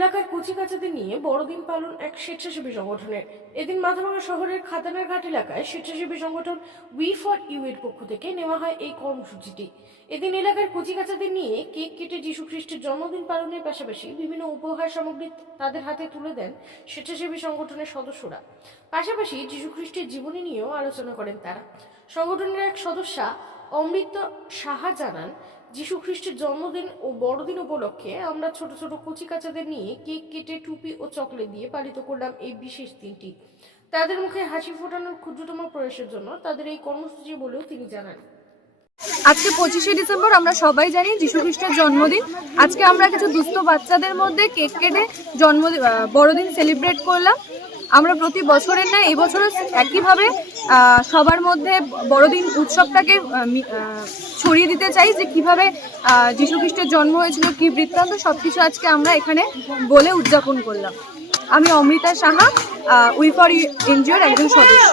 এলাকার কচি কাচাদের নিয়ে বড়দিন পালন এক স্বেচ্ছাসেবী সংগঠনের। এদিন মাথাভাঙা শহরের খাতানার ঘাট এলাকায় স্বেচ্ছাসেবী সংগঠন উই ফর ইউ এর পক্ষ থেকে নেওয়া হয় এই কর্মসূচিটি। এদিন এলাকার কচি কাচাদের নিয়ে কেক কেটে যীশু খ্রিস্টের জন্মদিন পালনের পাশাপাশি বিভিন্ন উপহার সামগ্রী তাদের হাতে তুলে দেন স্বেচ্ছাসেবী সংগঠনের সদস্যরা। পাশাপাশি যীশু খ্রিস্টের জীবনী নিয়েও আলোচনা করেন তারা। সংগঠনের এক সদস্যা অমৃত সাহা জানান, যীশু খ্রিস্টের জন্মদিন ও বড়দিন উপলক্ষে আমরা ছোট ছোট কচি কাচাদের নিয়ে কেক কেটে টুপি ও চকলেট দিয়ে পালিত করলাম এই বিশেষ দিনটি। তাদের মুখে হাসি ফোটানোর ক্ষুদ্রতম প্রয়াসের জন্য তাদের এই কর্মসূচি বলেও তিনি জানান। আজকে পঁচিশে ডিসেম্বর, আমরা সবাই জানি যীশু খ্রিস্টের জন্মদিন। আজকে আমরা কিছু দুস্থ বাচ্চাদের মধ্যে কেক কেটে জন্মদিন বড়দিন সেলিব্রেট করলাম। আমরা প্রতি বছরের না এই বছরও একইভাবে সবার মধ্যে বড়দিন উৎসবটাকে ছড়িয়ে দিতে চাই যে কীভাবে যীশু খ্রিস্টের জন্ম হয়েছিল, কি বৃত্তান্ত সব কিছু আজকে আমরা এখানে বলে উদযাপন করলাম। আমি অমৃতা সাহা উই ফর এনজিওর একজন সদস্য।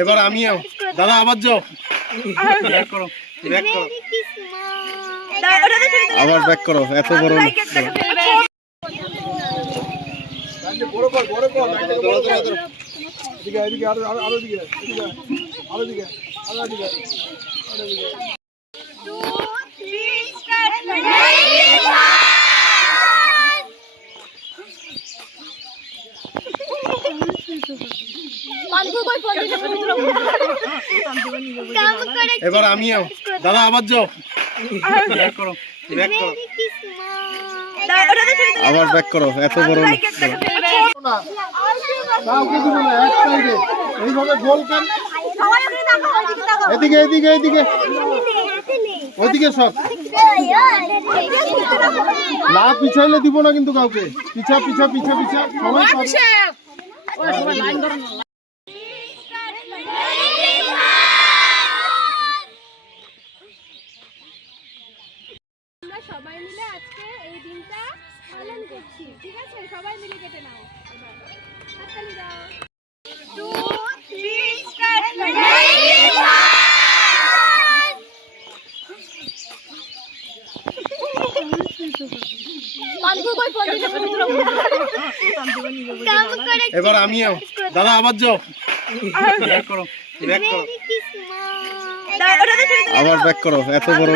এবার আমিও দাদা, আবার যাও। ব্যাক করো আবার ব্যাক করো, এত বড়। বড় কর বড় কর এদিকে আরও আরও দিকে দিকে আরও দিকে এবার আমিও দাদা, আবার যাও। করো আবার ব্যাক করো, এত বড় দিব না এদিকে এদিকে এদিকে। ওইদিকে সব। না, পিছাইলে দিব না কিন্তু কাউকে। পিছা পিছা পিছা পিছা। সবাই সব- আমরা সবাই মিলে আজকে এই দিনটা পালন করছি, ঠিক আছে? সবাই মিলে কেটে নাও। হাততালি দাও। এবার আমিও দাদা আবার যাও। ব্যাক করো ব্যাক করো। আবার ব্যাক করো এত বড়।